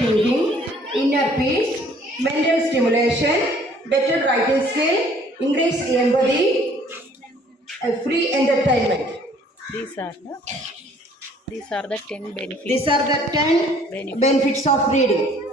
thinking, inner peace, mental stimulation, better writing skill, increased empathy, free entertainment. These are the 10 benefits. These are the 10 benefits of reading.